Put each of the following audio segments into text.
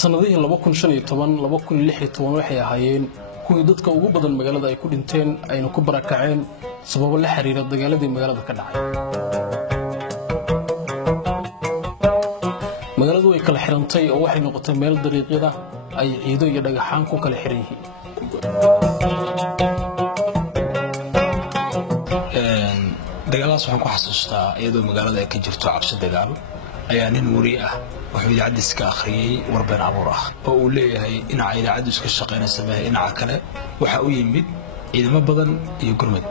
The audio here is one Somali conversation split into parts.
sanadihii 2015 waxay ahaayeen kuwii dadka ugu badan magaalada ay ku dhinteen ayna ku barakaceen sababo la xiriira dagaaladii magaalada ka dhacay. magaaladu way kala xirantay oo waxay noqotay meel dariiqyada ay ciido iyo dhagaxaan ku kala xiran yihiin. dagaaladaas waxaan ku xasuustaa iyadoo magaalada ay ka jirto cabsi dagaal ayaa nin wari ah wuxuu idaacadiis ka akhriyay warbeen abuur ah oo uu leeyahay dhinaca idaacadiis ka shaqeynaysa dhinaca kale waxa uu yimid ciidamo badan iyo gurmad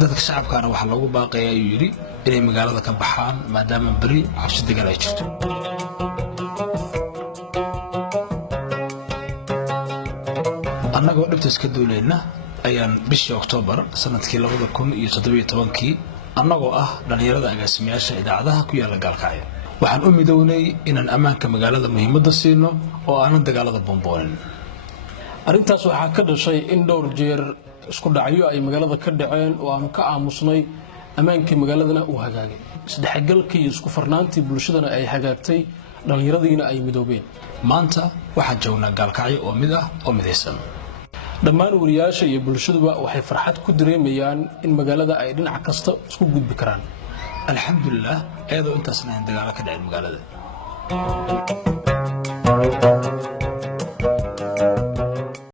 dadka shacabkaana waxa lagu baaqay ayuu yiri inay magaalada ka baxaan maadaama bari cabsi dagaal ay jirto. annagoo dhibtaas ka duulayna ayaan bishii Oktoobar sanadkii 2017 annagoo ah dhalinyarada agaasimayaasha idaacadaha ku yaala Gaalkacyo waxaan u midownay inaan ammaanka magaalada muhiimada siino oo aanan dagaalada bomboonin. arrintaas waxaa ka dhashay in dhowr jeer isku dhacyo ay magaalada ka dhaceen oo aan ka aamusnay ammaankii magaaladana uu hagaagay isdhexgalkii iyo isku farnaantii bulshadana ay hagaagtay dhalinyaradiina ay midoobeen. maanta waxaan joognaa Gaalkacyo oo mid ah oo midaysan. dhammaan wariyaasha iyo bulshaduba waxay farxad ku dareemayaan in magaalada ay dhinac kasta isku gudbi karaan. alxamdulillah ayadoo intaasna dagaal ka dhacay magaalada.